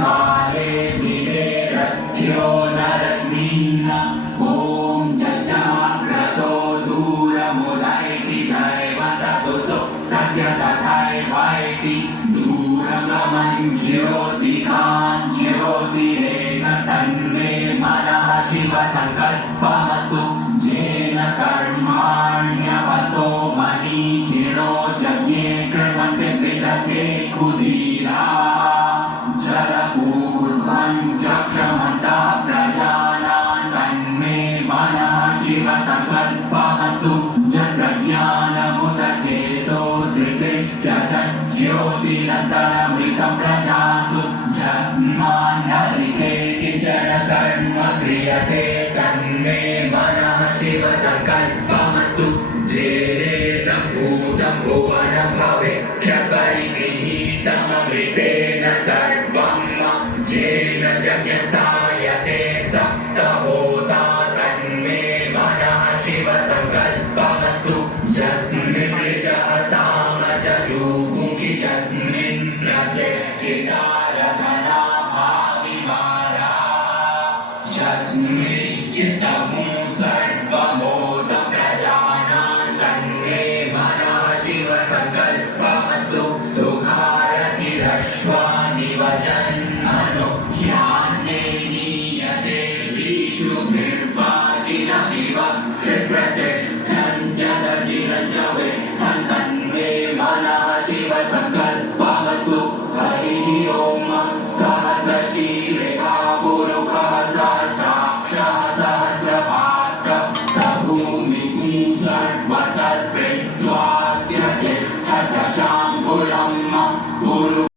काले दिने रथ्यो नरश्मिन् ॐ चचाग्रतो दूरमुदैति दैवततु सुप्तस्य तथैवैति दूरगमन् ज्योतिरेण तन्मे मनः शिवसङ्कल्पमस्तु येन कर्माण्यवसो मनीषिणो यज्ञे कृण्वन्ति विदते कुदीरा जलपूर्वं चक्षमन्तः प्रजानान् तन्मे मनः शिवसङ्कल्पमस्तु जप्रज्ञानमुत चेतो धृतिश्च ज्योतिरन्तरमृतं प्रजासु यस्मान्नरिते किञ्चन कर्म क्रियते तन्मे मनः शिवसङ्कल्पमस्तु जेनेदं भूतं भुवनं भवेत्ख्यपरिगृहीतममृतेन सर्वं येन यज्ञस्थायते सप्तहोता तन्मे मनः शिवसङ्कल्पमस्तु यस्मिन् ऋचः साम च जुगुंसि यस्मिन् प्रतिष्ठितारधना भाविमारा यस्मिंश्चित्तमुं सर्वमोदं प्रजानान् तन्मे मनः शिवसङ्कल्पमस्तु सुखारतिरश्वानिव जन्मनुह्यान्ये नीयते विषुभिर्वाजिनमिव कृत्प्रतिष्ठन् जलजिरं च विष्ठन् तन्मे मनः शिवसङ्कल्पमस्तु हरिः ओम्।